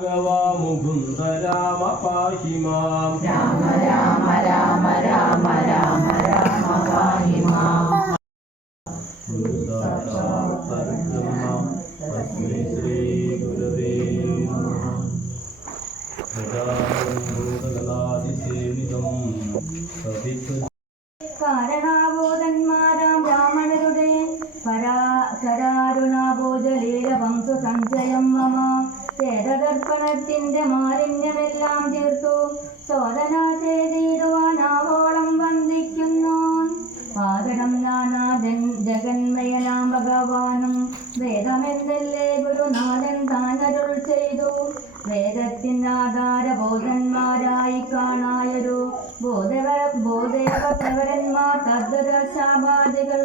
മുകുന്ദ രാമ പാഹി മാം രാമ രാമ രാമ രാമ രാമ രാമ പാഹി മാം തസ്മൈ ശ്രീ ഗുരവേ നമഃ കാരണാബോധന്മാരാം ബ്രാഹ്മണരുടെ കരാരുണാബോധലീലവംശ സഞ്ചയം മമ ചേതദർപ്പണത്തിന്റെ മാലിന്യമെല്ലാം തീർത്തു ചോദന ചെയ്തിടുവാനാവോളം വന്ദിക്കുന്നു പാദനം നാനാഥൻ ജഗന്മയനാം ഭഗവാനും വേദമെന്നല്ലേ ഗുരുനാഥൻ താനരുൾ ചെയ്തു വേദത്തിനാധാരബോധന്മാരായി കാണായൊരു ബോധേവപ്രവരന്മാർ തദ്ദശാപാദികൾ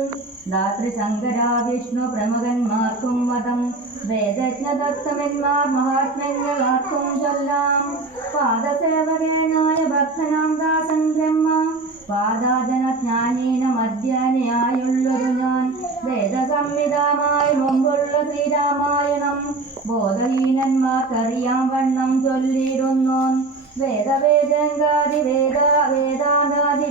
ധാതൃ ശങ്കര വിഷ്ണു പ്രമുഖന്മാർക്കും മതം വേദജ്ഞദത്തമന്മാർ മഹാത്മ്യങ്ങളാർക്കും ചൊല്ലാം പാദസേവകേനായ ഭക്തനാം ദാസൻ ബ്രഹ്മ പാദാജനജ്ഞാനീന മധ്യാനിയായുള്ളൊരു ഞാൻ വേദസംഹിതമായി മുമ്പുള്ള ശ്രീരാമായണം ബോധഹീനന്മാർക്കറിയാം വണ്ണം ചൊല്ലിയിരുന്നോൻ വേദാന്താദി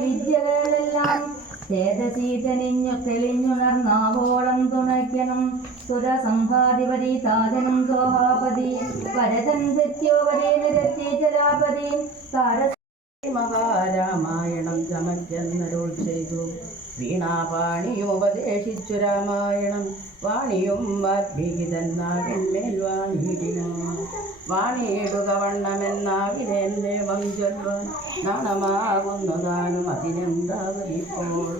വിദ്യകളെല്ലാം ചേതസീതനിഞ്ഞു തെളിഞ്ഞുണർന്നാവോളം തുണയ്ക്കണം സുരസംഭാധിപതി താതനം സോഹാപതി വരതൻ സത്യോപരി നിരത്തി ജലാപതി മഹാരാമായണം ചമയ്ക്കെന്നരുൾ ചെയ്തു വീണാപാണിയും ഉപദേശിച്ചു രാമായണം വാണിയും വാഗ്ഭീതന്നാകിന്മേൽ വാണിയിടിനു വാണിയിടുക വണ്ണമെന്നാകിലേൻ ദേവം ചൊല്ലുവാൻ നാണമാകുന്നതാനും അതിനെന്താവതിപ്പോൾ